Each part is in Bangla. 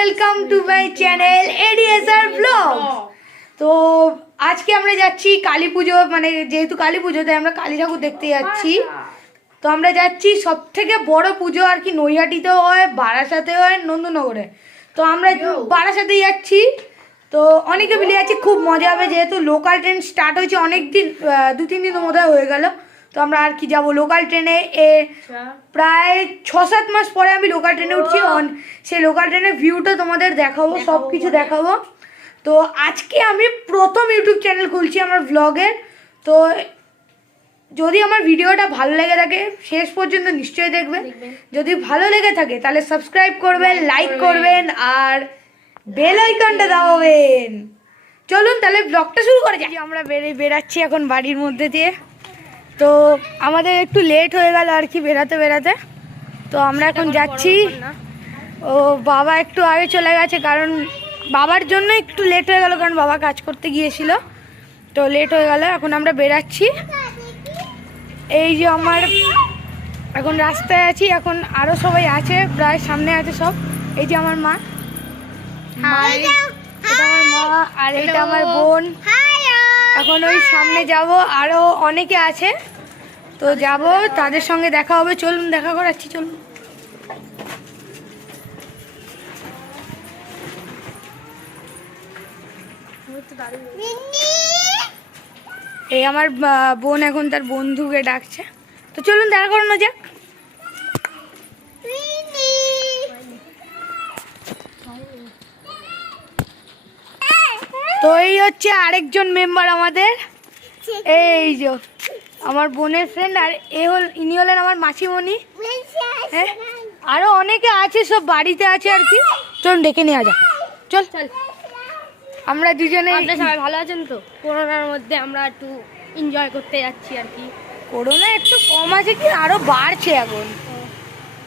Welcome to my channel ADSR blog. তো আজকে আমরা যাচ্ছি কালী পুজো, মানে যেহেতু কালী পুজো তাই আমরা কালী ঠাকুর দেখতে যাচ্ছি। তো আমরা যাচ্ছি সব থেকে বড় পুজো আর কি, নৈহাটিতেও হয়, বারাসাতে হয়, নন্দনগরে। তো আমরা বারাসাতে যাচ্ছি। তো অনেকে মিলে যাচ্ছি, খুব মজা হবে, যেহেতু লোকাল ট্রেন স্টার্ট হয়েছে অনেক দিন, 2-3 দিন মধ্যে হয়ে গেল। তো আমরা আর কি যাবো লোকাল ট্রেনে। প্রায় 6-7 মাস পরে আমি লোকাল ট্রেনে উঠছি। সেই লোকাল ট্রেনের ভিউটা তোমাদের দেখাবো, সব কিছু দেখাবো। তো আজকে আমি প্রথম ইউটিউব চ্যানেল খুলছি আমার ব্লগের। তো যদি আমার ভিডিওটা ভালো লেগে থাকে শেষ পর্যন্ত নিশ্চয়ই দেখবেন। যদি ভালো লেগে থাকে তাহলে সাবস্ক্রাইব করবেন, লাইক করবেন আর বেল আইকনটা দাবাবেন। চলুন তাহলে ব্লগটা শুরু করে যাই। আমরা বেরাচ্ছি এখন বাড়ির মধ্যে দিয়ে। তো আমাদের একটু লেট হয়ে গেল আর কি বেরাতে। তো আমরা এখন যাচ্ছি। ও বাবা একটু আগে চলে গেছে, কারণ বাবার জন্য একটু লেট হয়ে গেল, কারণ বাবা কাজ করতে গিয়েছিল। তো লেট হয়ে গেল, এখন আমরা বেরাচ্ছি। এই যে আমার এখন রাস্তায় আছি, এখন আরও সবাই আছে, প্রায় সামনে আছে সব। এই যে আমার মা, এটা আমার মা, আর এটা আমার বোন। এখন ওই সামনে যাব, আরও অনেকে আছে, তো যাব, তাদের সঙ্গে দেখা হবে। চলুন দেখা করাচ্ছি, চলুন। এই আমার বোন এখন তার বন্ধুকে ডাকছে, তো চলুন দেখা করানো যাক। তো এই হচ্ছে আরেকজন মেম্বার আমাদের, এই যে আমার বোনের ফ্রেন্ড, আর ইনি হলেন আমার মাসিমণি। হ্যাঁ, আরো অনেকে আছে, সব বাড়িতে আছে আর কি। চলুন ডেকে নেওয়া যাক, চল। আমরা দুজনে। সবাই ভালো আছেন তো? করোনার মধ্যে আমরা একটু এনজয় করতে যাচ্ছি আর কি। করোনা একটু কম আছে কি, আরো বাড়ছে এখন,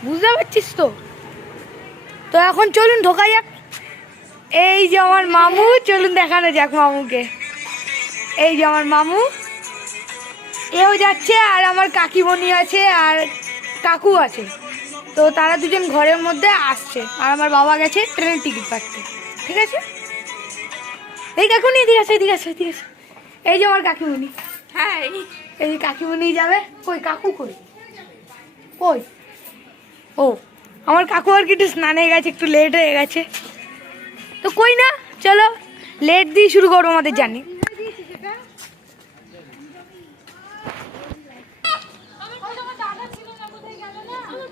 বুঝতে পারছিস তো। তো এখন চলুন ঢোকা যাক। এই যে আমার মামু, চলুন দেখানো যাক মামুকে। এই যে আমার মামু, এও যাচ্ছে, আর আমার কাকিমণি আছে আর কাকু আছে। তো তারা দুজন ঘরের মধ্যে আসছে, আর আমার বাবা গেছে ট্রেনের টিকিট কাটতে। ঠিক আছে, এই কাকুনি এদিকে আছে। এই যে আমার কাকিমণি। হ্যাঁ, এই যে কাকিমণি যাবে। কই কাকু, কই ও আমার কাকু আর কি একটু স্নানে গেছে, একটু লেট হয়ে গেছে। তো কই না, চলো লেট দিয়ে শুরু করবো আমাদের জার্নি।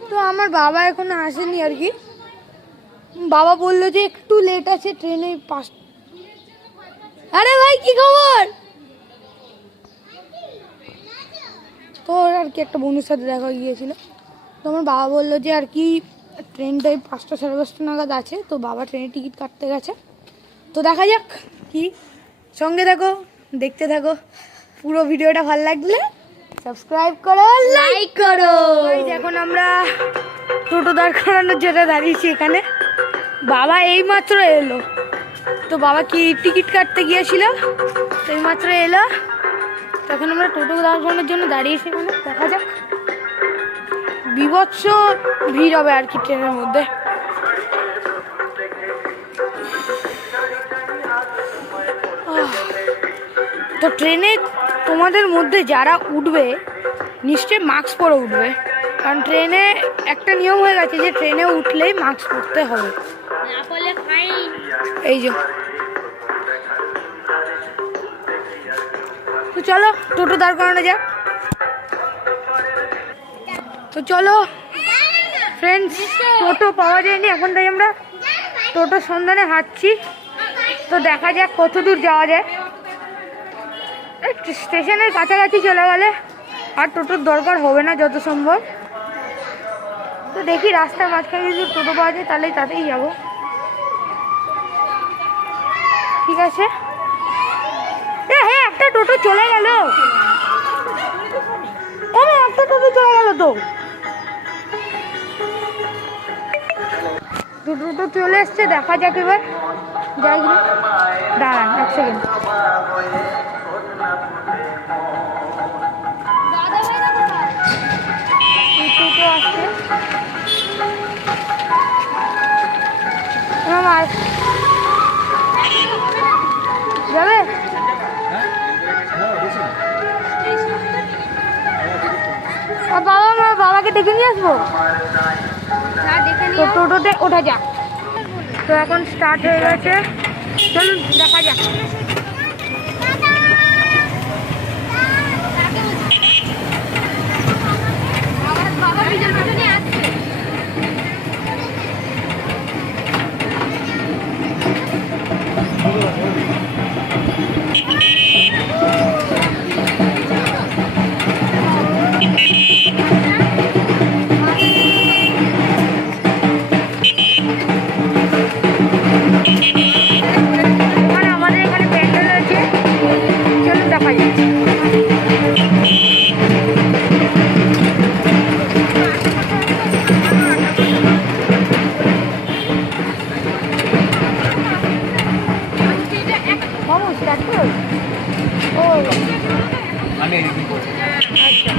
তো আমার বাবা এখনো আসেনি আর কি। বাবা বললো যে একটু লেট আছে ট্রেনে 5। আরে ভাই কি খবর? তো আর কি একটা বন্ধুর সাথে দেখা গিয়েছিল। তো আমার বাবা বললো যে আর কি ট্রেনটাই 5টা 5:30 নাগাদ আছে। তো বাবা ট্রেনের টিকিট কাটতে গেছে। তো দেখা যাক কি, সঙ্গে থাকো, দেখতে থাকো। পুরো ভিডিওটা ভালো লাগলে সাবস্ক্রাইব করো, লাইক করো। এখন আমরা টোটো দাঁড় করানোর জন্য দাঁড়িয়েছি এখানে। বাবা এই মাত্র এলো। তো বাবা কি টিকিট কাটতে গিয়েছিল, তো এই মাত্র এলো। তখন আমরা টোটো দাঁড় করানোর জন্য দাঁড়িয়েছি এখানে। দেখা যাক, বিভৎস ভিড় হবে আর কি ট্রেনের মধ্যে। তো ট্রেনে তোমাদের মধ্যে যারা উঠবে নিশ্চয়ই মাস্ক পরে উঠবে, কারণ ট্রেনে একটা নিয়ম হয়ে গেছে যে ট্রেনে উঠলেই মাস্ক পরতে হবে। এই যে, তো চলো টোটো দাঁড় করানো যাক। তো চলো ফ্রেন্ডস, টোটো পাওয়া যায়নি এখন, তাই আমরা টোটোর সন্ধানে হাঁটছি। তো দেখা যাক কত দূর যাওয়া যায়। স্টেশনের কাছাকাছি চলে গেলে আর টোটোর দরকার হবে না যত সম্ভব। তো দেখি রাস্তার মাঝখানে যদি টোটো পাওয়া যায় তাহলে তাতেই যাবো। ঠিক আছে। হ্যাঁ, একটা টোটো চলে গেল। একটা টোটো চলে গেল। তো টোটো চলে এসছে, দেখা যাক এবার যাই। দাঁড়ান 1 সেকেন্ড। টোটো আসছে। বাই। যাবে? আর বাবাকে ডেকে নিয়ে আসবো। তো টোটোতে ওঠা যাক। তো এখন স্টার্ট হয়ে গেছে, চলুন দেখা যাক। আমাদের এখানে প্যান্ডেল আছে, চলুন দেখা যাক। ও আচ্ছা,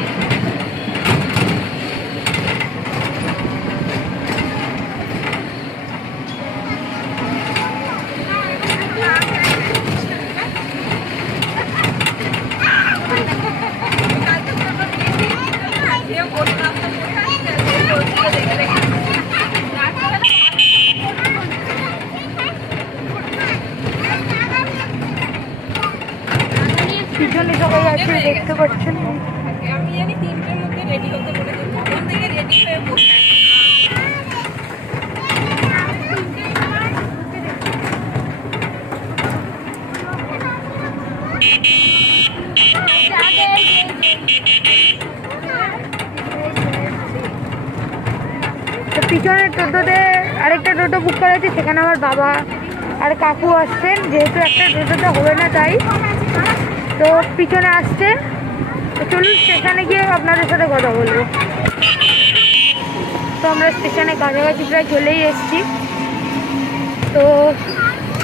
পিছনে সবাই আছে দেখতে পাচ্ছেন। আমি জানি 3টের মধ্যে রেডি হতে বলেছে, তখন থেকে রেডি হয়ে বসে আছি। তো পিছনের টোটোতে আরেকটা টোটো বুক করা আছে, সেখানে আমার বাবা আর কাকু আসছেন, যেহেতু একটা টোটোতে হবে না তাই তো পিছনে আসছে। তো চলুন স্টেশনে গিয়ে আপনাদের সাথে কথা বলবো। তো আমরা স্টেশনে কাছাকাছি প্রায় চলেই এসেছি, তো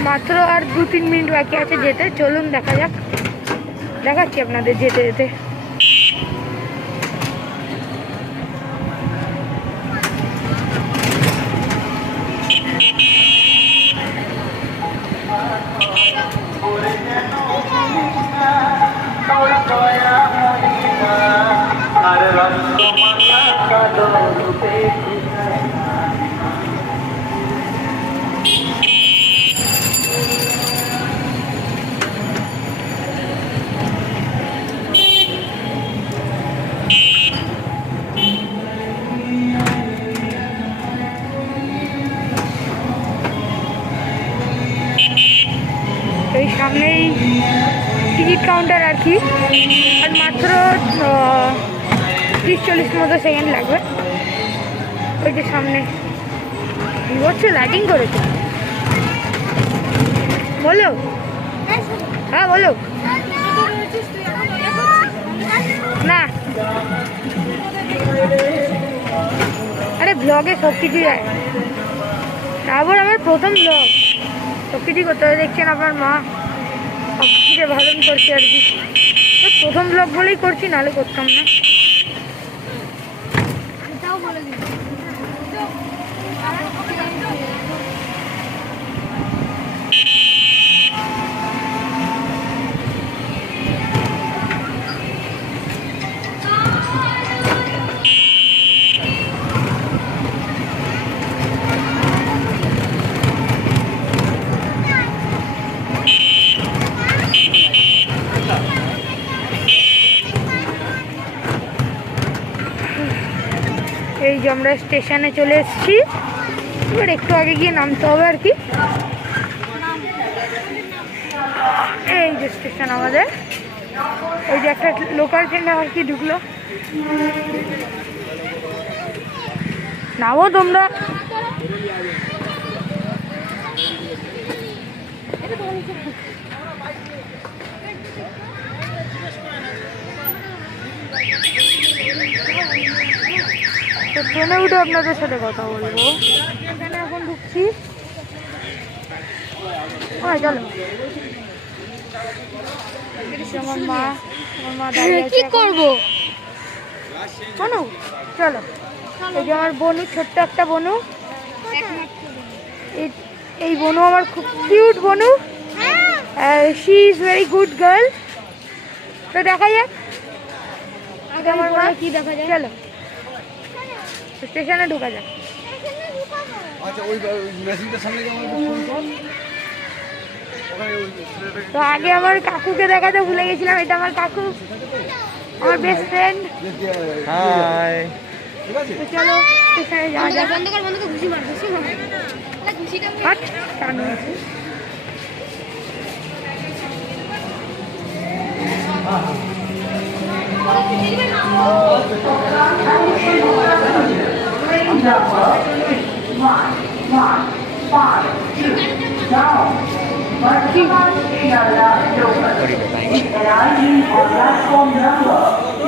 মাত্র আর 2-3 মিনিট বাকি আছে যেতে। চলুন দেখা যাক, দেখাচ্ছি আপনাদের যেতে যেতে। এই সামনেই টিকিট কাউন্টার আর কি, আর মাত্র 30-40 মতো সেকেন্ড লাগবে। ওই যে সামনে কি করছে, লাইটিং করেছে। বলো, হ্যাঁ বলো। না আরে ব্লগে সব কিছু যায়, তারপর আমার প্রথম ব্লগ, সব কিছুই করতে হবে। দেখছেন আপনার মা সব কিছু ভালো করছে আর কি। প্রথম ব্লগ বলেই করছি, নাহলে করতাম না। এই যে আমরা স্টেশনে চলে এসেছি, এবার একটু আগে গিয়ে নামতে হবে আর কি। এই যে স্টেশন আমাদের, ওই যে একটা লোকাল ট্রেন আর কি ঢুকলো। নামো তোমরা। তো ট্রেনে উঠে আপনাদের সাথে কথা বলবো। এখানে এখন ঢুকছি, হ্যাঁ চলো। আমার মা দাঁড়িয়ে আছে, কি করবো বনু চলো। এই যে আমার বনু, ছোট্ট একটা বনু, এই বনু আমার খুব cute Banu, she is very good girl. তো দেখা যাক আগে আমার মা কি দেখা যায়। চলো স্টেশনে ঢোকা যাক। আচ্ছা ওই মেশিনটার সামনে গিয়ে আমার ফোন কর। ওখানে ওই ছেলেটাকে তো আগে আমার কাকুকে দেখাতে ভুলে গেছিলাম, এটা আমার কাকু, আমার বেস্ট ফ্রেন্ড। হাই ঠিক আছে। তো চলো স্টেশনে যাওয়া যাক। বন্ধ কর ঘুষি মার ঘুষিটা হাট, টানো আছে।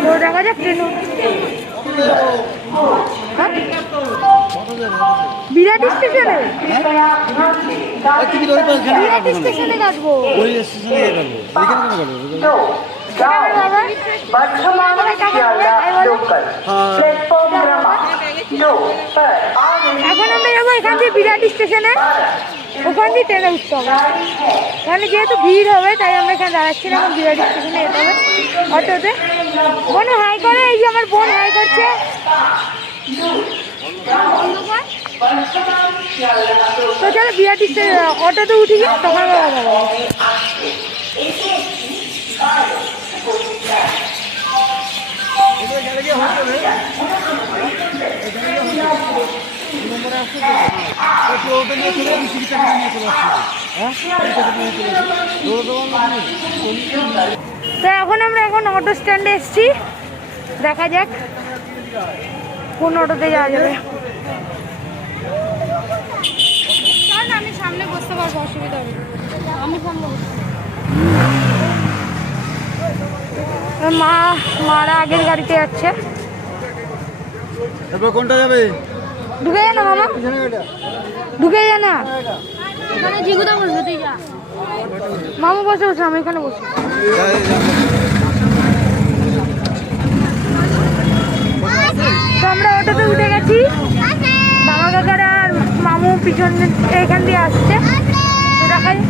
তো দেখা যাক ট্রেন বিরাট স্টেশনে, টিকিট ওই পাশে বিরাট স্টেশনে কাটবো। ওই স্টেশনে গিয়ে কাটবো। এখানে কেন কাটবো? বাবা वर्धमान शियालदा लोकल प्लेटफॉर्म क्रमांक 2 पर এখন আমরা যাবো এখান থেকে বিরাট স্টেশনে, ওখান দিয়ে ট্রেনে উঠতে হবে। তাহলে যেহেতু ভিড় হবে তাই আমরা এখানে দাঁড়াচ্ছি না, এখন বিরাট স্টেশনে যেতে হবে অটোতে। বোনও হাই করে, এই যে আমার বোন হাই করছে। তো চলো বিরাট অটোতে উঠি গিয়ে তখন কথা বলবো। ওখানে গেলে গিয়ে হয়ে যাবে। এখানে গিয়ে হয়ে যাবে। এই নম্বরে আসছে তো। একটু ওটা নিয়ে চলে যাবি, টিকিটটা নিয়ে চলে আসছে। হ্যাঁ টিকিটটা নিয়ে চলে আসছে। দৌড়ে দৌড়ানো তো এখন অটো স্ট্যান্ডে এসেছি, দেখা যাক কোন অটোতে যাওয়া যাবে। আমি সামনে বসতে পারবো, অসুবিধা হবে না। আমি সামনে মারা আগের গাড়িতে যাচ্ছে। এবার কোনটা যাবে? ঢুকে যা না মামা, এখানে এটা ঢুকে যা না। এখানে জিগুদা বসবে, তুই যা। মামা বসে বসে, আমি এখানে বসে। তো আমরা অটোতে উঠে গেছি, মামা কাকারা আর মামু পিছন এখান দিয়ে আসছে। তো দেখা যাক।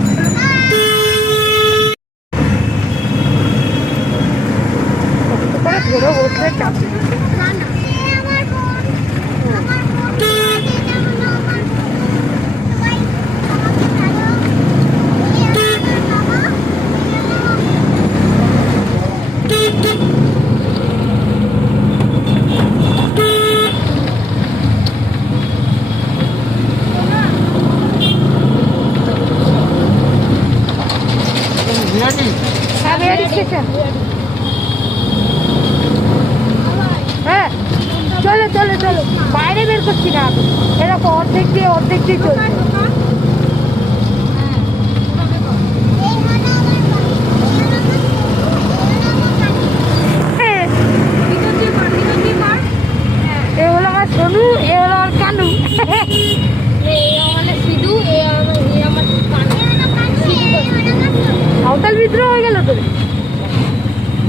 ধরে বসলে চাপ। হ্যাঁ বিরাট স্টেশন। হ্যাঁ চলো চলো চলো, বাইরে বের করছি না, এরকম অর্ধেক দিয়ে চলছে। হ্যাঁ, এ হলো আমার সোনু, এ হলো আমার কানু। সাঁওতাল বিদ্রোহ হয়ে গেল তো।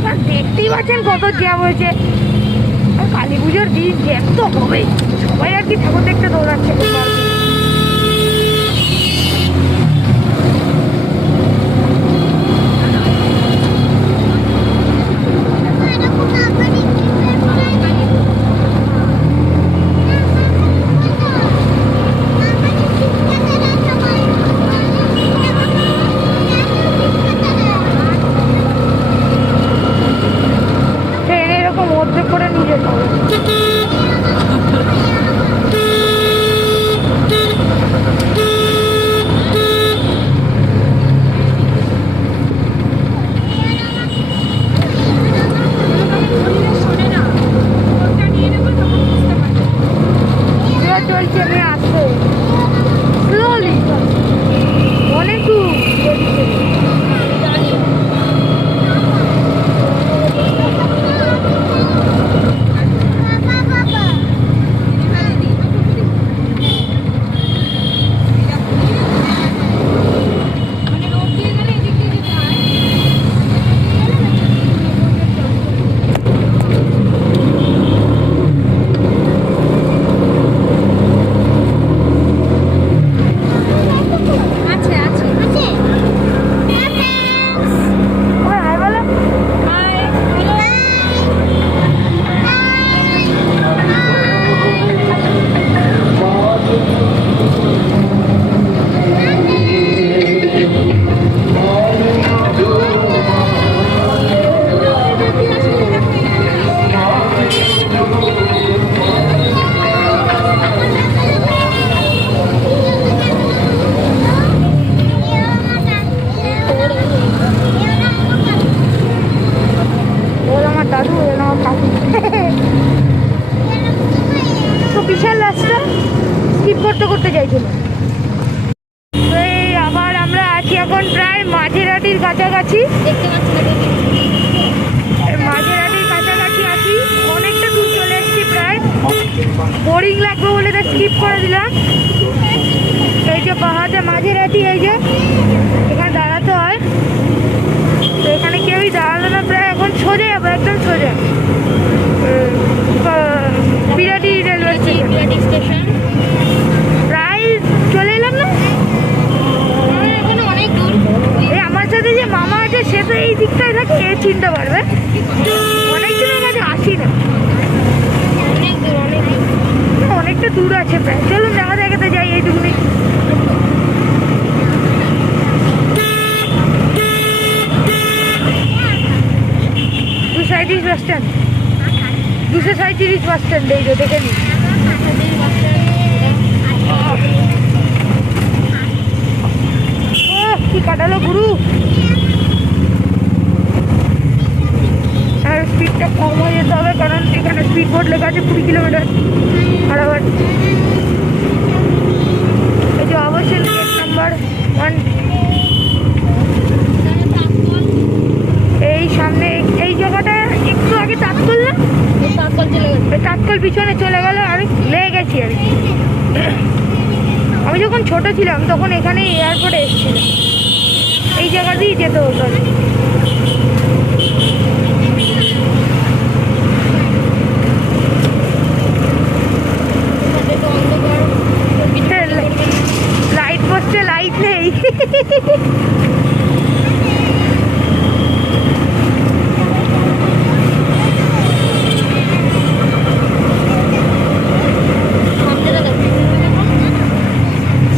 আর দেখতেই পাচ্ছেন কত জ্যাম হয়েছে। আর কালী পুজোর দিন জ্যাম তো হবেই, সবাই আর কি ঠাকুর দেখতে দৌড়াচ্ছে। ট্রেনে এরকম অর্ধেক করে নিয়ে যেতে হবে। এখন প্রায় মাঝেরহাটির কাছাকাছি, দেখতে পাচ্ছি না মাঝেরহাটির কাছাকাছি আছি, অনেকটা দূর চলে এসেছি প্রায়। বোরিং লাগবে বলে তো স্কিপ করে দিলাম। এই যে পাহাড়ে মাঝেরহাটি, এই যে এখানে দাঁড়াতে হয়, তো এখানে কেউই দাঁড়ালো না, প্রায় এখন সোজা যাবো, একদম সোজা Birati railway station. Birati station প্রায় চলে এলাম না? এখনো অনেক দূর। এই আমার সাথে যে মামা আছে সে তো এই দিকটায় থাকে, এ চিনতে পারবে। অনেক দিনের কাছে আসি না, অনেক দূর, অনেক দূর। অনেকটা দূর আছে প্রায়। চলুন দেখা দেখাতে যাই এইটুকুনি। বাস স্ট্যান্ড, 237 বাস স্ট্যান্ড, এই যে দেখে নিই। কি কাটালো গুরু। আর স্পিডটা কম হয়ে যেতে হবে, কারণ এখানে স্পিড বোর্ড লেখা আছে 20 কিলোমিটার আর আবার এই যে অবশ্যই গেট নাম্বার 1। এই সামনে এই জায়গাটা একটু আগে তাৎকল না, তাৎকল চলে গেছে। তাৎকল পিছনে চলে গেল, আর লেগে গেছি আর কি। আমি যখন ছোট ছিলাম তখন এখানে এয়ারপোর্টে এসেছিলাম, এই জায়গাতেই যেতে হতো। লাইট পোস্টে লাইট নেই।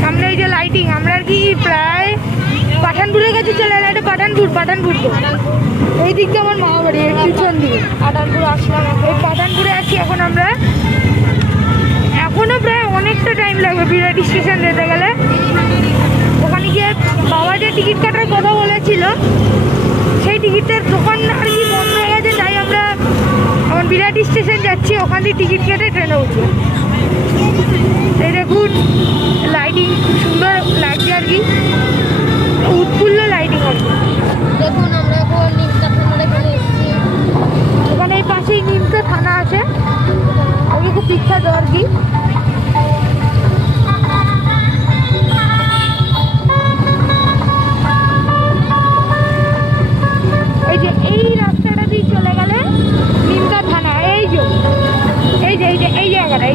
সামনে এই যে লাইটিং, আমরা আর কি প্রায় পাঠানপুরের কাছে চলে এলাম। এটা পাঠানপুর তো এই দিকটা আমার মা বাড়ি, এর পিছন দিকে পাঠানপুর আসলাম। এই পাঠানপুরে আছি এখন আমরা। এখনো প্রায় অনেকটা টাইম লাগবে বিরাটি স্টেশন যেতে গেলে। ওখানে গিয়ে বাবা যে টিকিট কাটার কথা বলেছিল, সেই টিকিটের দোকান আর কি বন্ধ হয়ে গেছে, তাই আমরা এখন বিরাটি স্টেশন যাচ্ছি, ওখান থেকে টিকিট কেটে ট্রেনে উঠবো। এই দেখুন লাইটিং খুব সুন্দর লাগছে আর কি, উৎফুল্ল লাইটিং আছে। দেখুন আমরা এখন নিমতা থানার এখানে এসেছি। ওখানে এই পাশেই নিমতা থানা আছে, ওকে খুব বিখ্যাত আর কি। এই যে এই রাস্তাটা দিয়ে চলে গেলে নিমতা থানা, এই যে এই জায়গাটা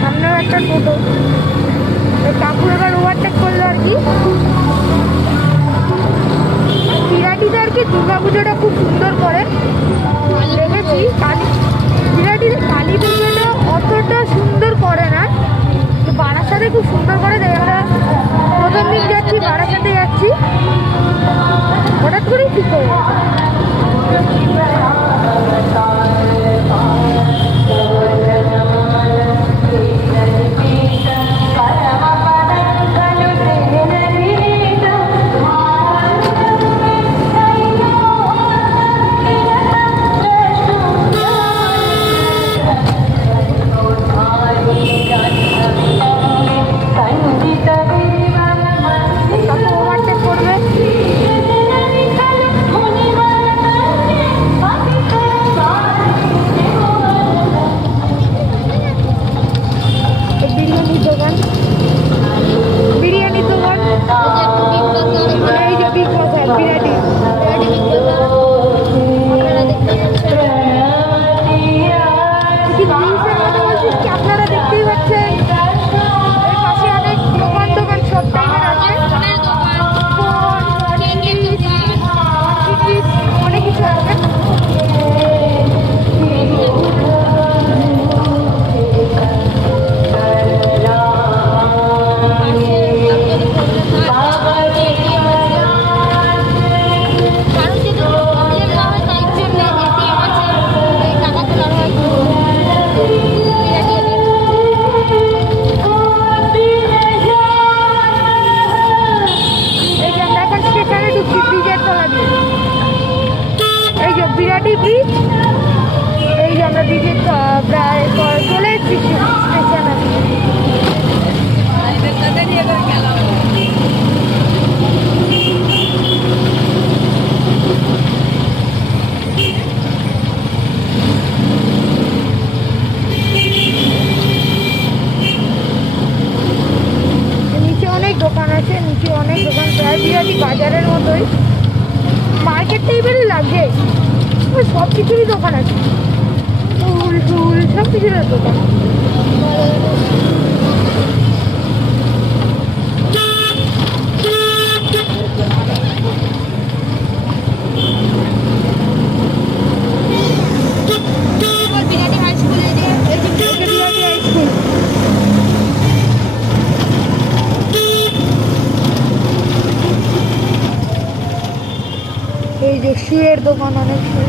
সামনেও একটা টোটো, কাকুর এবার ওভারটেক করলো আর কি। বিরাটিতে আর কি দুর্গা পুজোটা খুব সুন্দর করে দেখেছি। বিরাটিতে কালী পুজোটা অতটা সুন্দর করে না, তো বারাসাতে খুব সুন্দর করে দেয়। আমরা প্রথম দিন যাচ্ছি, বারাসাতে যাচ্ছি, হঠাৎ করেই ঠিক হয়ে গেছে। ওভারটেক করবে। বিরিয়ানির দোকান, এই যে বিগ বাজার বিরাটি। আপনারা দেখতেই পাচ্ছেন এর পাশে অনেক দোকান সব টাইপের আছে, অনেক কিছু আছে। এই যে আমরা এখন স্টেশনে ঢুকছি ব্রিজের তলা দিয়ে, এই যে বিরাটি ব্রিজ, এই যে আমরা প্রায় চলে এসেছি স্টেশনে। তাদের নিয়ে করে গেলাম। নিচে অনেক দোকান আছে, নিচে অনেক দোকান, প্রায় বিরাটি বাজারের মতোই, মার্কেট টাইপেরই লাগছে। ওই সব কিছুরই দোকান আছে, ফুল টুল সব কিছুর দোকান। বিরাটি হাই স্কুলে যে বিরাটি হাই স্কুল। এই যে শুয়ের দোকান অনেক শুয়ে।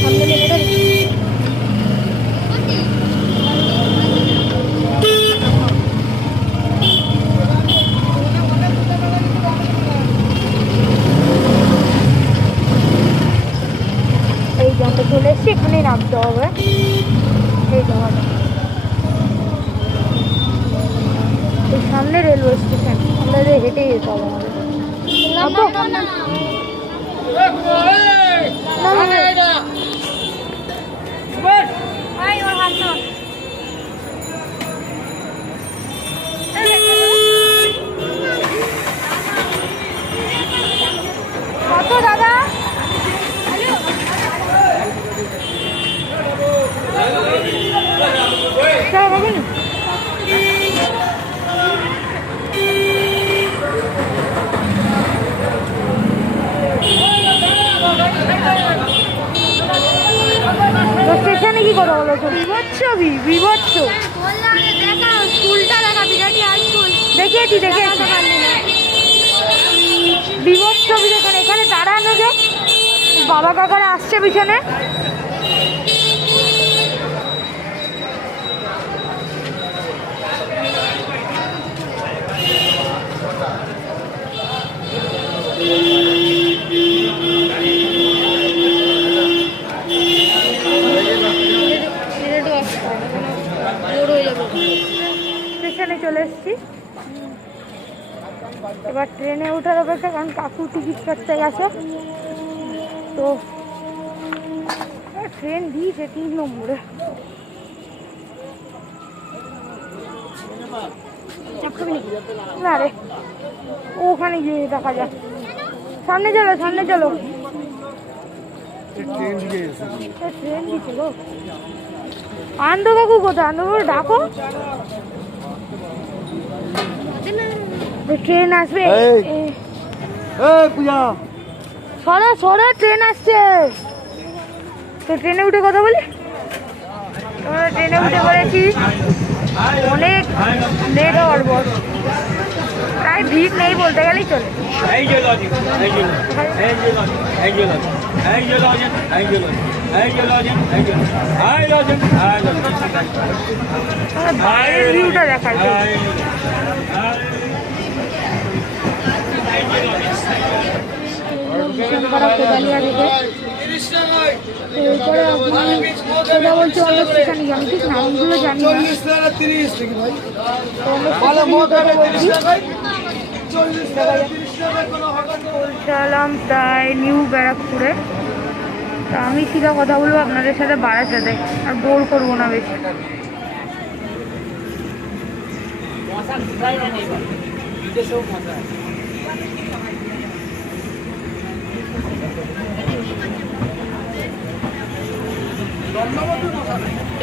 সামনে মেয়েটা এই যে আমরা চলে এসছি, এখানেই নামতে হবে। এই জায়গাটা এই সামনে রেলওয়ে স্টেশন, আমাদের হেঁটেই যেতে হবে আমাদের। কত দাদা? চল হবে না। স্টেশনে কি কথা বলো? বিভৎস বিভৎস। বললাম যে দেখা স্কুলটা দেখা, বিরাটি হাই স্কুল দেখিয়েছি বিভৎস এখানে। এখানে দাঁড়ানো যে বাবা কাকারা আসছে পিছনে। স্টেশনে চলে এসেছি, এবার ট্রেনে ওঠার অপেক্ষা, কারণ কাকু টিকিট কাটতে গেছে। তো ট্রেন দিয়েছে 3 নম্বরে। না রে, ওখানে গিয়ে দেখা যাক। সামনে চলো। ট্রেন দিয়ে এসেছে। ট্রেন দিচ্ছে গো। আনন্দ কাকু কোথায়? আনন্দ ডাকো, ট্রেন আসবে। এই পূজা, সরা ট্রেন আসছে। তো ট্রেনে উঠে কথা বলি। আমরা ট্রেনে উঠে পড়েছি, অনেক লেট হওয়ার পর। প্রায় ভিড় নেই বলতে গেলেই চলে। বাইরের ভিউটা দেখায়। কথা বলছি অন্য স্টেশনে, আমি ঠিক নামগুলো জানি না। চলাম প্রায় নিউ ব্যারাকপুরে। তা আমি সিধা কথা বলবো আপনাদের সাথে বারাসাতে, আর বোর করবো না বেশি।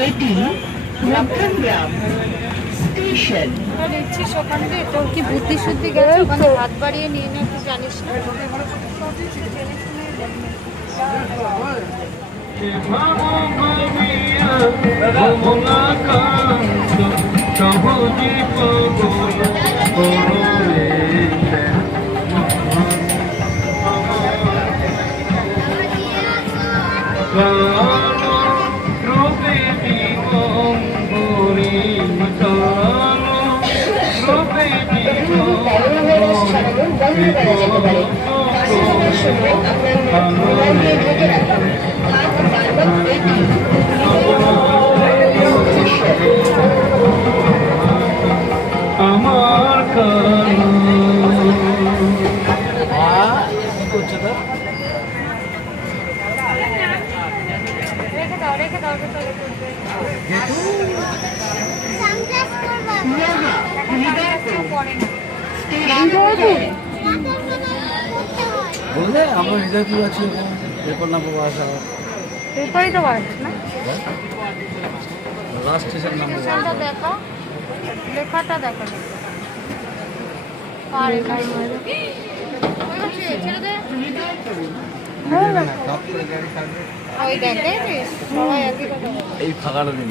এটি মধ্যমগ্রাম স্টেশন। দেখছিস ওখানে তোর কি বুদ্ধি শুদ্ধি গেছে, ওখানে হাত বাড়িয়ে নিয়ে নে, তুই জানিস না। আপনার বললে আমরা হৃদয়পুর আছি এরপর না পাবো আসা এরপরেই তো বাড়ছে না? লাস্ট স্টেশন নাম স্টেশনটা দেখো, লেখাটা দেখো। ওই দেখ, দেখেছিস? সবাই একই কথা বলে। এই ফাঁকাটা দিন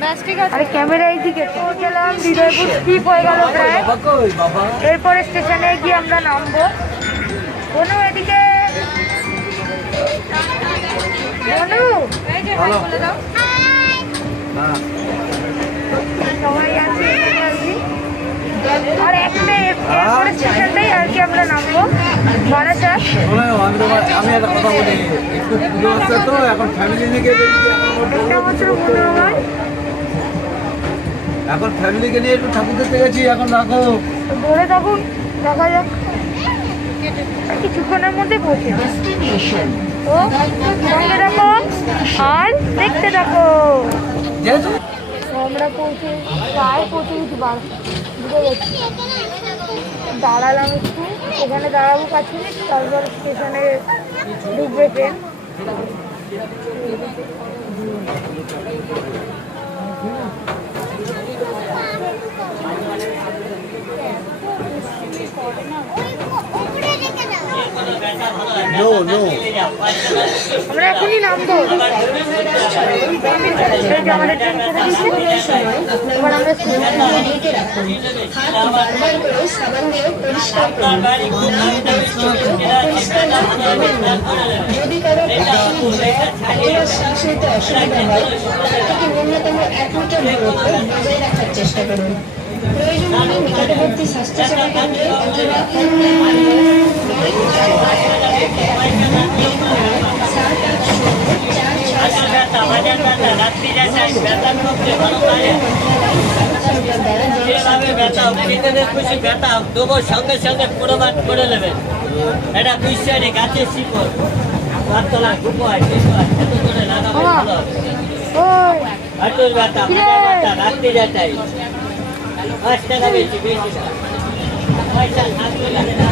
ব্যাস ঠিক আছে। আরে ক্যামেরা এইদিকে তো। গেলাম, হৃদয়পুর স্কিপ হয়ে গেল প্রায়। বাবা কই বাবা এরপরে স্টেশনে গিয়ে আমরা নামবো। বনু এদিকে, বনু এই যে হাই বলে দাও। হ্যাঁ সবাই আছে এখানে আর কি। আর একটা এরপরে স্টেশনটাই আর কি আমরা নামবো, বারাসাত। শোনো, আমি একটা কথা বলি, একটু পুজো আসছে তো এখন ফ্যামিলি নিয়ে গিয়ে একটা মাত্র মনে হয়। এখন ফ্যামিলিকে নিয়ে একটু ঠাকুর দেখতে গেছি, এখন রাখো। তো ধরে থাকুন, দেখা যাক। আর কিছুক্ষণের মধ্যে পৌঁছে যাবো। Destination. তো সঙ্গে থাকো আর দেখতে থাকো। যেহেতু তো আমরা প্রায় পৌঁছে গেছি, বুঝে গেছি। দাঁড়ালাম একটু, এখানে দাঁড়াবো 5 মিনিট, তারপর স্টেশনে ঢুকবে ট্রেন। নো নো আমরা এখনই নামবো। এই যে আমাদের ট্রেন ছেড়ে দিচ্ছে, এবার আমরা স্টেশনে ঢেকে রাখুন। হাত বারবার করে সাবান দিয়ে পরিষ্কার করুন। পরিষ্কার না করবেন না। যদি কারো কাশি শ্বাস নিতে অসুবিধা হয়, তার থেকে ন্যূনতম 1 মিটার দূরত্ব বজায় রাখার চেষ্টা করুন। প্রয়োজন হলে নিকটবর্তী স্বাস্থ্যসেবা কেন্দ্রে অথবা সঙ্গে সঙ্গে প্রমাণ করে নেবেন। এটা বিশ্বাসী গাছের শিকড় গাছতলা ঘুমো আছে এত করে লাগাবো ভালো হবে। ওই হাঁটুর ব্যথা মাথার ব্যথা রাত্রি যাতাই 5 টাকা বেশি বেশি না পয়সা থাকলে লাগে না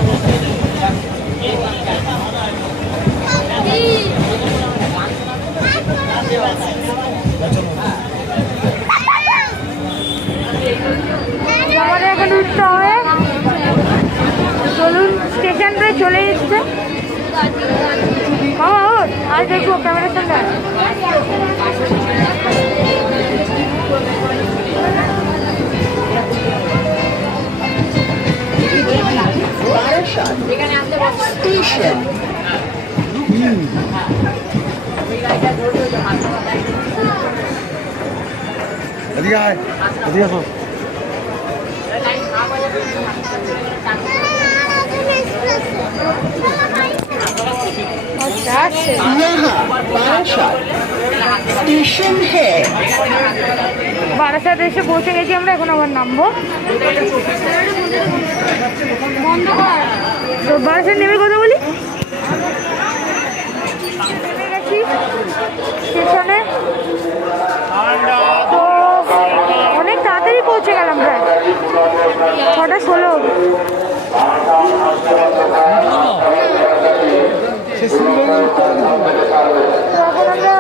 আমাদের এখন উঠতে হবে। চলুন, স্টেশনটা চলে এসছে। মামা ওর আর দেখবো ক্যামেরার সঙ্গে। Barashat Station. এদিকে আয়, এদিকে আসো। আচ্ছা, আসছে। यहाँ बारासात स्टेशन है। বারাসাত এসে পৌঁছে গেছি আমরা, এখন আবার নামবো। বন্ধ কর। তো বারাসাত নেমে কথা বলি। নেমে গেছি স্টেশনে। তো অনেক তাড়াতাড়ি পৌঁছে গেলাম, প্রায় 6:16। তো এখন আমরা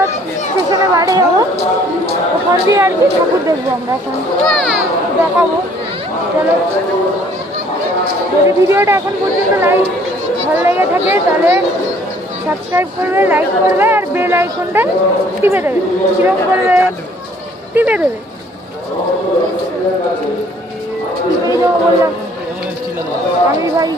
স্টেশনে বাড়ি যাবো, ওখান দিয়ে আর কি ঠাকুর দেখবো আমরা এখন, দেখাবো। চলো, যদি ভিডিওটা এখন পর্যন্ত ভালো লেগে থাকে তাহলে সাবস্ক্রাইব করবে, লাইক করবে আর বেল আইকনটা টিপে দেবে। কিরকম করবে? টিপে দেবে। টিপেই দেবো বললাম আমি ভাই।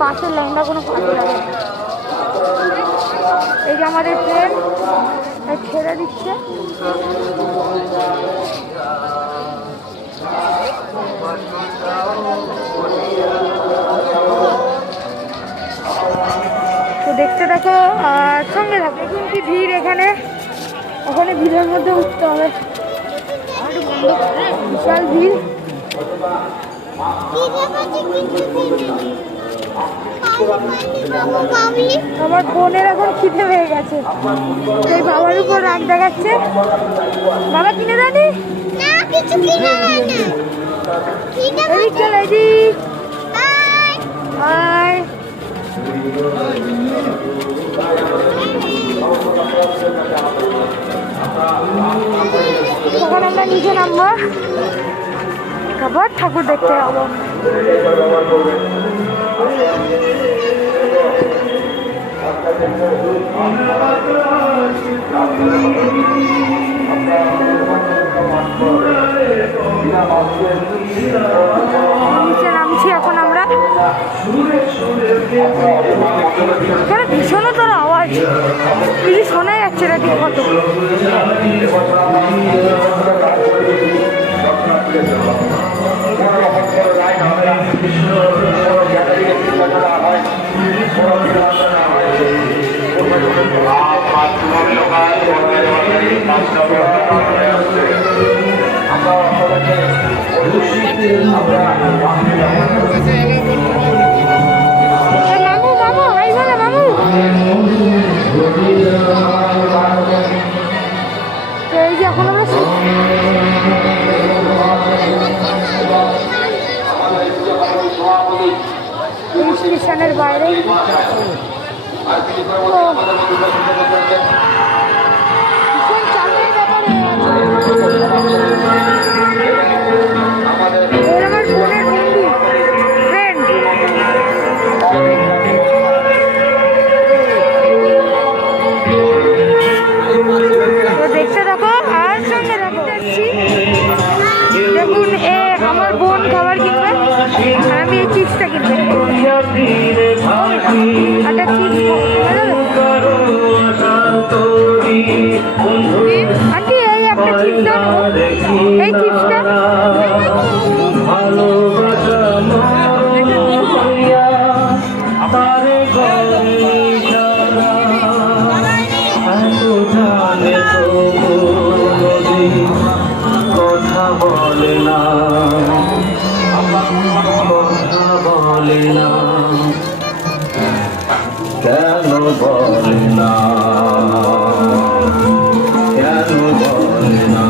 পাশের লাইনটা কোনো কাজে লাগে না। এই যে আমাদের ট্রেন ছেড়ে দিচ্ছে। তো দেখতে থাকো আর সঙ্গে থাকো। দেখুন কি ভিড় এখানে, ওখানে ভিড়ের মধ্যে উঠতে হবে, বিশাল ভিড়। আমার বোনের এখন খিদে হয়ে গেছে, এই বাবার উপর রাগ দেখাচ্ছে। বাবা কিনে দেয়নি? না কিছু কিনে দেয়নি। এদিক চল, এদিক। হাই। তখন আমরা নিচে নামবো, আবার ঠাকুর দেখতে যাবো। নিচে নামছি এখন আমরা। এখানে ভীষণ তোর আওয়াজ, কিছু শোনা যাচ্ছে না ঠিক মতো। মামু মামু হাই বলে মামু। তো এই যে এখন আমরা স্টেশনের বাইরে। আমার বোনের বন্ধু ফ্রেন্ড। তো দেখতে থাকো আর সঙ্গে রাখো। দেখুন আমার বোন খাবার কিনবে আর আমি এই চিপসটা কিনবে। একটা আন্টি এই একটা চিপস দাও, এই চিপসটা। কথা বলে না, কথা বলে না, কেন বলে না, কেন বলে না।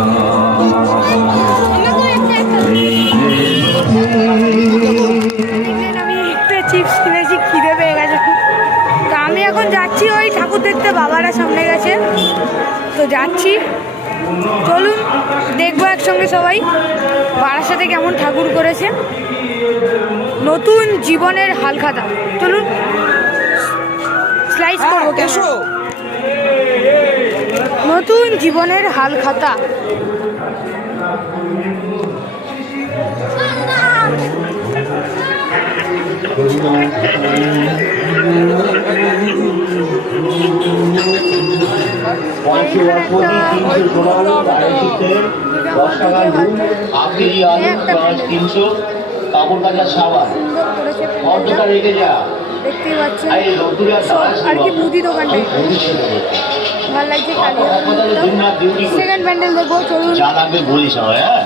আমি একটা চিপস কিনেছি, খিদে পেয়ে গেছে। তো আমি এখন যাচ্ছি ওই ঠাকুর দেখতে, বাবারা সামনে গেছে তো যাচ্ছি। চলুন দেখবো একসঙ্গে সবাই বারাসাতে কেমন ঠাকুর করেছে। নতুন জীবনের হালখাতা, চলুন স্লাইস করবো। নতুন জীবনের হালখাতা। কাপড় কাচার সাবান অর্ধটা রেখে যা। দেখতেই পাচ্ছেন আর কি মুদি দোকানটাই ভালো লাগছে। সেকেন্ড প্যান্ডেল দেখবো, চলুন। যা লাগবে বলিস আমায়। হ্যাঁ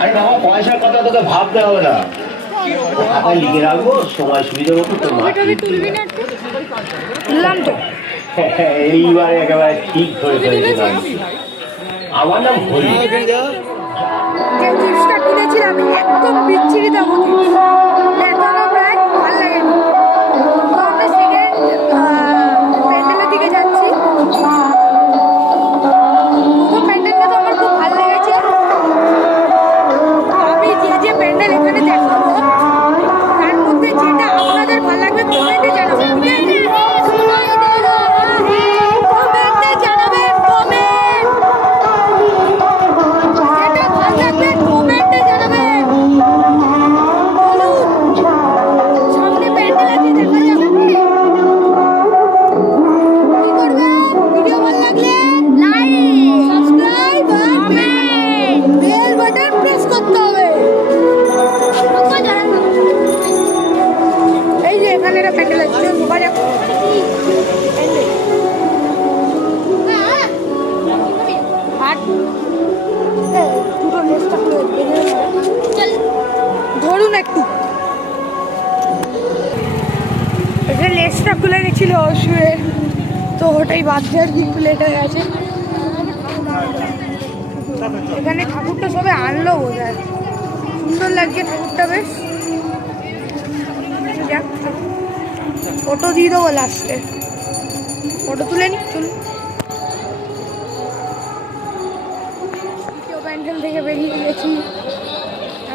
আরে বাবা পয়সার কথা তোকে ভাবতে হবে না, খাতায় লিখে রাখবো, সময় সুবিধা মতো তোর মা তুললাম তো। এইবারে একেবারে ঠিক ধরে ফেলেছিলাম। আমার নাম হলি। যে চিপসটা কিনেছিলাম একদম বিচ্ছিরি দাম, এখনো প্রায় ভালো লাগেনি। তো আমরা সেকেন্ড প্যান্ডেলের দিকে যাচ্ছি। তো প্যান্ডেলটা তো আমার খুব ভালো লেগেছে। আমি যে যে প্যান্ডেল এখানে দেখাবো তার মধ্যে যেটা আপনাদের ভালো লাগবে কমেন্টে জানাবেন, ঠিক আছে? কমেন্টে জানাবেন, কমেন্ট যেটা ভালো লাগবে কমেন্টে জানাবেন। শুয়ে, তো ওটাই বাধ্য আর কি, একটু লেট হয়ে গেছে। এখানে ঠাকুরটা সবে আনলো বোধ হয়, সুন্দর লাগছে ঠাকুরটা বেশ। যাক, ফটো দিয়ে দেবো লাস্টে, ফটো তুলে নি চলুন। দ্বিতীয় প্যান্ডেল থেকে বেরিয়ে গেছি,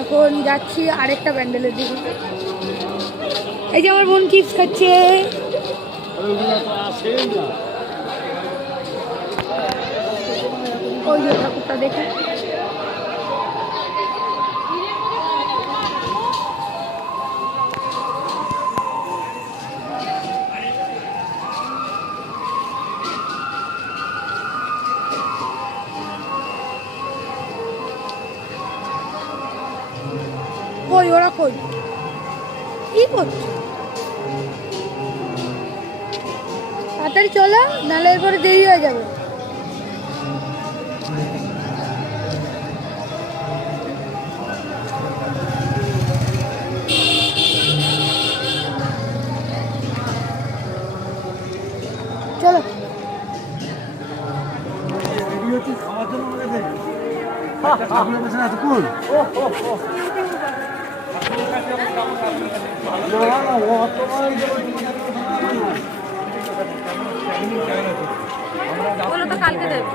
এখন যাচ্ছি আরেকটা প্যান্ডেলের দিকে। এই যে আমার বোন চিপস খাচ্ছে। ওই যে ঠাকুরটা দেখে কই, ওরা কই, কি করছে? তাড়াতাড়ি চলো, নাহলে এরপরে দেরি হয়ে যাবে। চলো, খাওয়ার জন্য আমাকে দে। আপনার পেছনে এতক্ষণ বলো তো কালকে দেবে।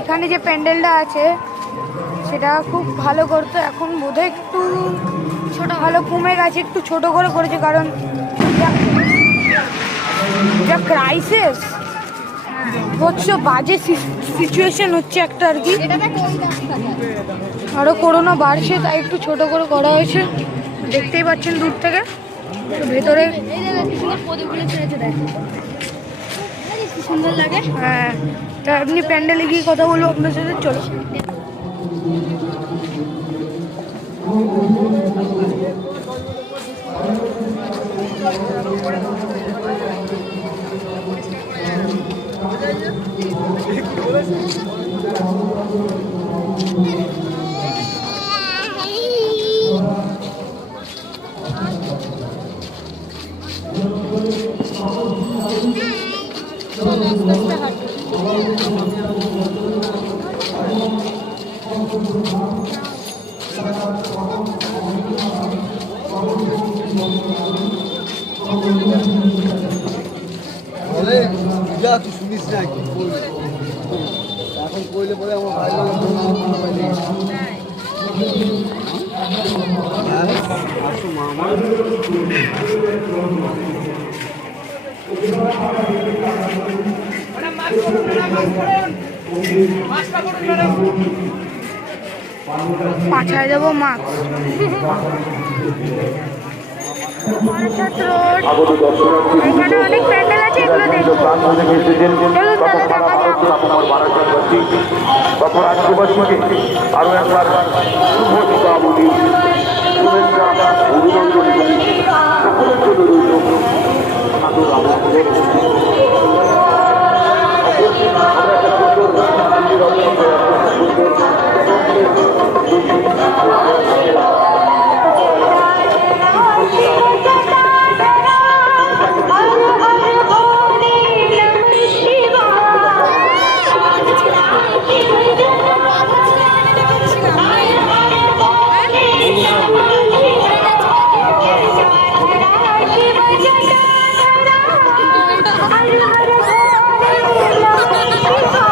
এখানে যে প্যান্ডেলটা আছে সেটা খুব ভালো করতো, এখন বোধহয় একটু ছোট ভালো কমে গেছে, একটু ছোট করে করেছে, কারণ যা ক্রাইসিস হচ্ছে, বাজে সিচুয়েশন হচ্ছে একটা আর কি, আরো করোনা বাড়ছে, তাই একটু ছোট করে করা হয়েছে। দেখতেই পাচ্ছেন দূর থেকে, ভেতরে সুন্দর লাগে। হ্যাঁ, তা আপনি প্যান্ডেলে গিয়ে কথা বলবো আপনার সাথে, চলো। বলে যা তুই শুনিস না কি বলবো, এখন কইলে পরে আমার ভাই আসো মামা পাছায় দেবো মাছ। এখানে অনেক প্যান্ডেল আছে, এগুলো দেখবো। চলুন তাহলে দেখা যাক। অপরাধবাসীকে আরো একবার শুভ দীপাবলি শুভেচ্ছা অভিনন্দন সকলের জন্য রইল সাধু রামচন্দ্রের। আমরা একটা সুন্দর মন্দির অর্জন করে Bye.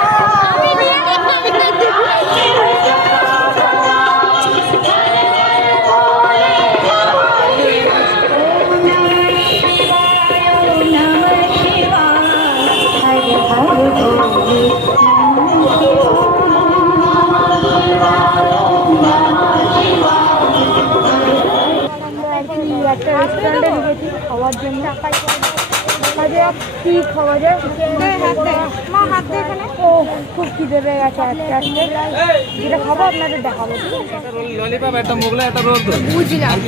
রেস্টুরেন্টে ঢুকেছি খাওয়ার জন্য। দেখা যাক কি খাওয়া যায়। মা হাত দে এখানে। ও খুব খিদে পেয়ে গেছে আস্তে আস্তে। যেটা খাবো আপনাদের দেখাবো, ঠিক আছে? ললিপপ একটা মোগলাই একটা রোল তো বুঝলাম।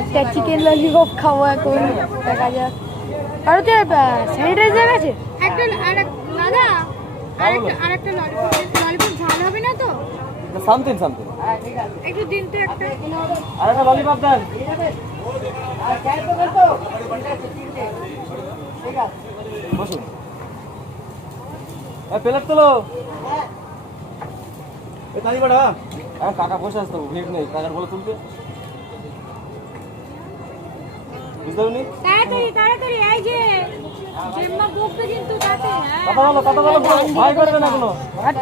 একটা চিকেন ললিপপ খাবো এখন, দেখা যাক। আর হচ্ছে স্যানিটাইজার আছে? একটা দাদা আরেকটা ললিপপ ঝাল হবে না তো? সামথিং একটু দিন তো একটা। আরেকটা ললিপপ দেন। বসুন, প্লেট তোলো। কাকা বসে আসতো, ভিড় নেই, কাকার বলে তুলতে। বুঝতে পারনি? তাড়াতাড়ি এই যে জেম্মা বকবে কিন্তু তাড়াতাড়ি। কথা বলো, ভয় করবে না কোনো। হ্যাঁ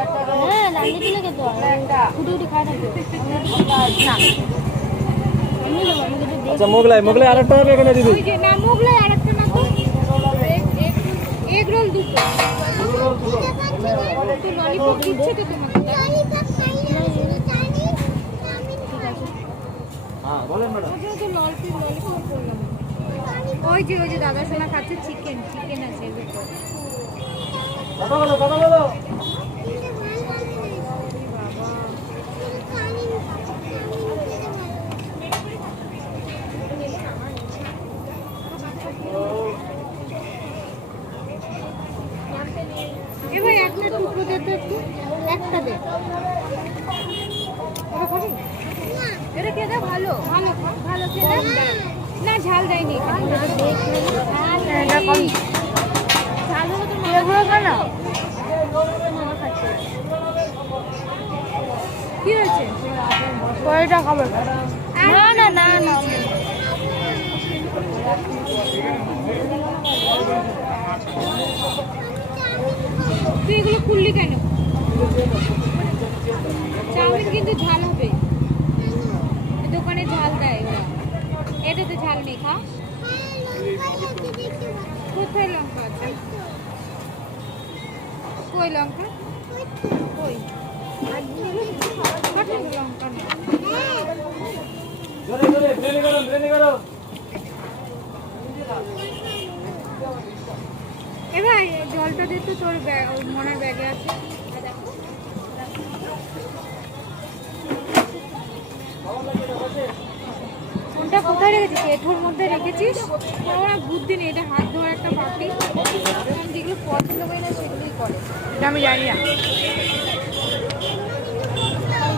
রান্না দিলে খেতে হবে। ফুটি খায় না আচ্ছা মোগলাই আরেকটা হবে এখানে দিদি। ওই যে না মোগলাই আরেকটা না তো। এগ রোল দুটো। তো ললিপপ দিচ্ছে তো তোমাকে। হ্যাঁ বলেন ম্যাডাম। ওই যে ললিপপ বললাম। ওই যে দাদা সোনা খাচ্ছে চিকেন আছে এর ভিতরে। কথা বলো। এ ভাই একটা টুকরো দে তো একটু। একটা দে। এটা খাবি? এটা খেতে ভালো খেতে। না ঝাল দেয়নি এখানে। এটা কম ঝাল হলে তো এগুলো খা না। কি হয়েছে? কয়টা খাবে? না তুই এগুলো খুললি কেন? চাউমিন কিন্তু ঝাল হবে। দোকানে ঝাল দেয় ওরা, এটাতে ঝাল নেই। খা। কোথায় লঙ্কা আছে? কই লঙ্কা? কই লঙ্কা নেই। বিরিয়ানি করো। এ ভাই জলটা দে তো, তোর মনের ব্যাগে আছে। ফোনটা কোথায় রেখেছিস? এঠোর মধ্যে রেখেছিস? ওরা বুদ্ধি নেই, এটা হাত ধোয়ার একটা বাটি। যেগুলো পছন্দ করে না সেগুলোই করে। এটা আমি জানি না।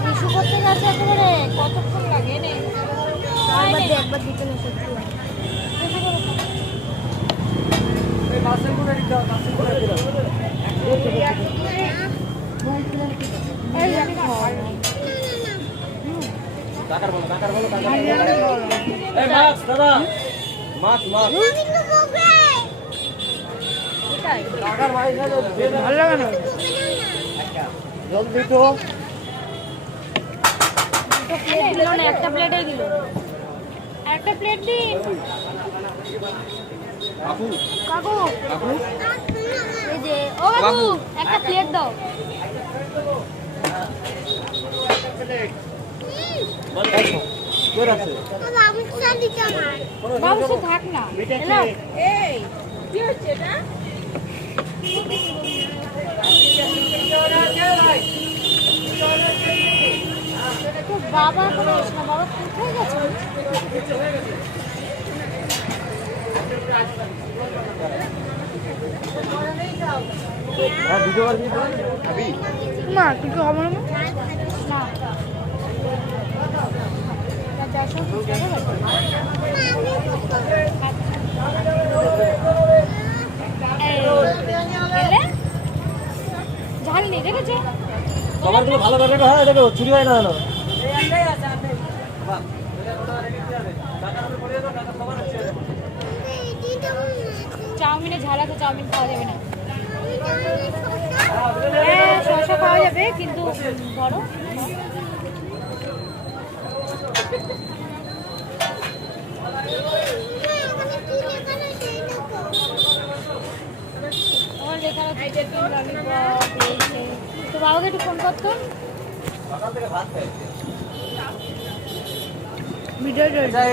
টিস্যু করতে গেছে একেবারে কতক্ষণ লাগে নে। একবার দিতে না সত্যি। কাকার বলো। এই মাছ দাদা, মাছ। কাকার ভাই ভালো লাগে না? জলদি তো। প্লেট দিল না, একটা প্লেটে দিল। একটা প্লেট দিন। কাকু এই যে ও কাকু একটা প্লেট দাও। বাবু সে থাক না। এই কি হচ্ছে এটা? তো বাবা কোনো এসে না, বাবা কোথায় গেছে? না কিছু খাবো না। না ঝাল নেই দেখেছে? তোমার গুলো ভালো ব্যাপারটা হয়, দেখো চুরি হয় না জানো। চাউমিনে ঝাল আছে, চাউমিন খাওয়া যাবে না। শসা খাওয়া যাবে কিন্তু বড়। আমার লেখা আছে চিকেন ললিপপ। তো বাবাকে একটু ফোন করতো। সকাল থেকে ভাত খাই। ভিডিও চলছে।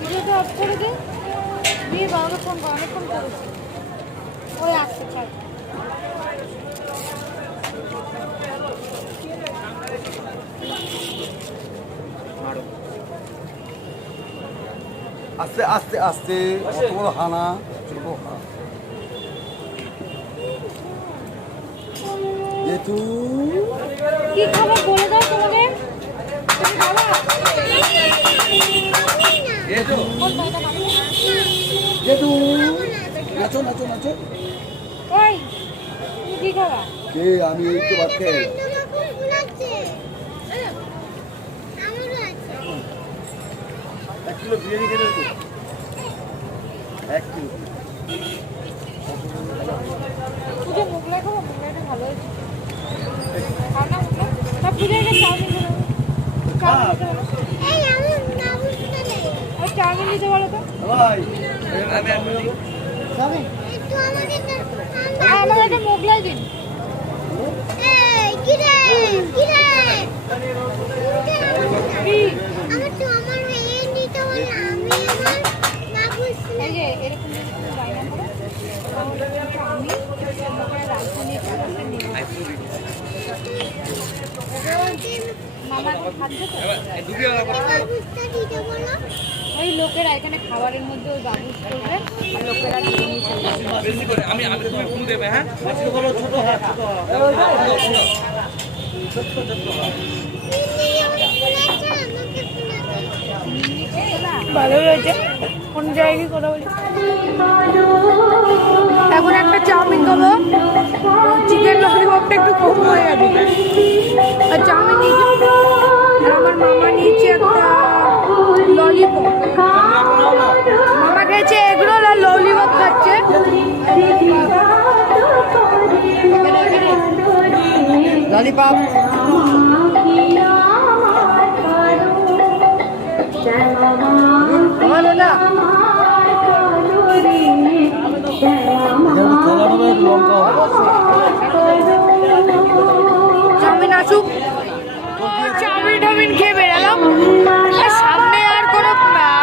ভিডিওটা অফ করে দে, দিয়ে বাবাকে ফোন কর, অনেকক্ষণ করেছি। ওই আসছে ছাড়। আস্তে আস্তে আস্তে অত বড় হানা ছোট হা যেহেতু কি খাবার বলে দাও তোমাদের? তুমি খাবা? যেহেতু নাচো নাচো নাচো ওই তুমি কি খাবা? কে আমি এই তো ভাত খেয়ে এলাম। এক কিলো বিরিয়ানি খেতে হতো 1 কিলো পুজো মোগলাই খাবো? মোগলাইটা ভালো হয়েছে। খাও না মোগলাই? না পুজো একটা চাউমিন দেবো। ওই চাউমিন দিতে বলো তো। ভাই আমার একটা মোগলাই দিন। কি? এই যে এরকম যদি তুমি বায়না করো, তাহলে আমি মোগলাই রাখবো নিয়ে মামা এখন খাচ্ছে তো? ওই লোকেরা এখানে খাবারের মধ্যে ওই বাবুস করবে আর লোকেরা নিয়ে নিয়ে চলে যাবে। ভালো রয়েছে, কোন জায়গায় কথা বলি। এখন একটা চাউমিন খাবো, চিকেন ললিপপটা একটু কম হয়ে গেছে। আর চাউমিন নিয়েছি, আর আমার মামা নিয়েছে একটা ললিপপ। মামা খেয়েছে এগরোল আর ললিপপ খাচ্ছে। ললিপপ চাউমিন আসুক, চাউমিন টাউমিন খেয়ে বেরালাম। আর সামনে আর কোনো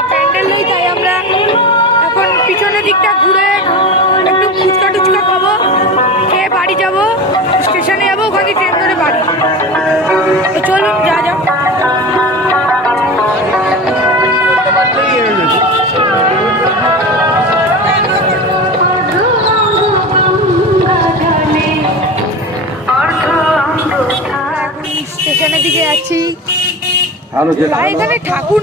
প্যান্ডেল নেই, তাই আমরা এখন পিছনের দিকটা ঘুরে একটু ফুচকা টুচকা খাবো, খেয়ে বাড়ি যাবো, স্টেশনে যাবো, ওখানে ট্রেন ধরে বাড়ি। তো চলুন যা যা। স্টেশনের দিকে যাচ্ছি। আর এখানে ঠাকুর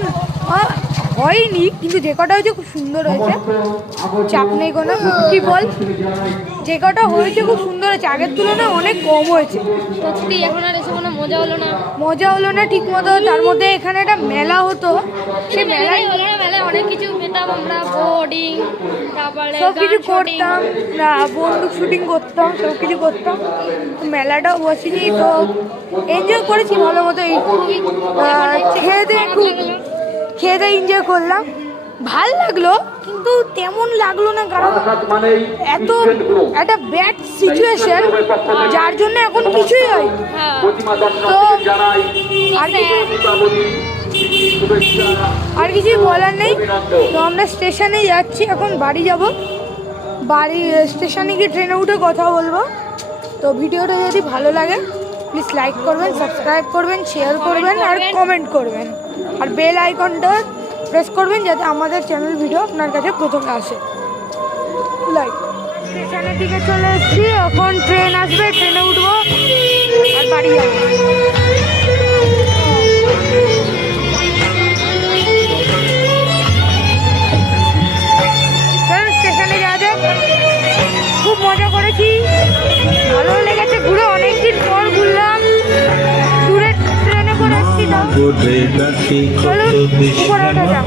হয়নি, কিন্তু যে কটা হয়েছে খুব সুন্দর হয়েছে, চাপ নেই কোনো। কি বল, যে কটা হয়েছে খুব সুন্দর হয়েছে, আগের তুলনায় অনেক কম হয়েছে। সত্যি এখন আর এসে কোনো মজা হলো না। মজা হলো না ঠিক মতো। তার মধ্যে এখানে একটা মেলা হতো, সেই মেলায় হলো না, মেলায় অনেক কিছু পেতাম আমরা, বোর্ডিং, তারপরে সব কিছু করতাম, বন্দুক শুটিং করতাম, সব কিছু করতাম। মেলাটাও বসিনি, তো এনজয় করেছি ভালো মতো। এই খেয়ে দিয়ে এনজয় করলাম, ভাল লাগলো, কিন্তু তেমন লাগলো না, কারণ এত একটা ব্যাড সিচুয়েশন, যার জন্য এখন কিছুই হয়। তো আর কিছুই বলার নেই। তো আমরা স্টেশনে যাচ্ছি, এখন বাড়ি যাব। বাড়ি স্টেশনে গিয়ে ট্রেনে উঠে কথা বলবো। তো ভিডিওটা যদি ভালো লাগে প্লিজ লাইক করবেন, সাবস্ক্রাইব করবেন, শেয়ার করবেন আর কমেন্ট করবেন, আর বেল আইকনটা প্রেস করবেন যাতে আমাদের চ্যানেল ভিডিও আপনার কাছে প্রথমে আসে। লাইক। স্টেশনের দিকে চলে এসেছি, এখন ট্রেন আসবে, ট্রেনে উঠবো আর বাড়ি যাবো। স্টেশনে যাওয়া যাক। খুব মজা করেছি, ভালো লেগেছে ঘুরে, অনেকদিন পর ঘুরলাম, দূরে ট্রেনে করে এসেছি। চলুন উপরে ওঠা যাক।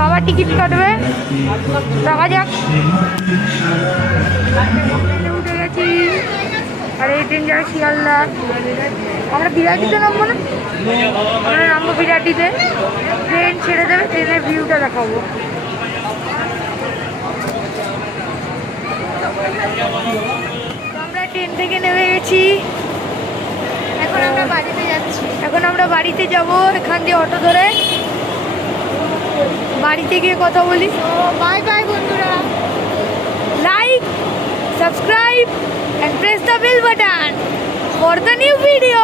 বাবা টিকিট কাটবে, দেখা যাক। ট্রেনে উঠে গেছি, আর এই ট্রেন যাবে শিয়ালদা। আমরা বিরাটিতে নামবো না, আমরা নামবো বিরাটিতে। ট্রেন ছেড়ে দেবে, ট্রেনের ভিউটা দেখাবো। আমরা ট্রেন থেকে নেমে গেছি, এখন আমরা বাড়িতে যাচ্ছি। এখন আমরা বাড়িতে যাব। এখান দিয়ে অটো ধরে বাড়িতে গিয়ে কথা বলি। তো বাই বাই বন্ধুরা। Like, subscribe and press the bell button for the new video.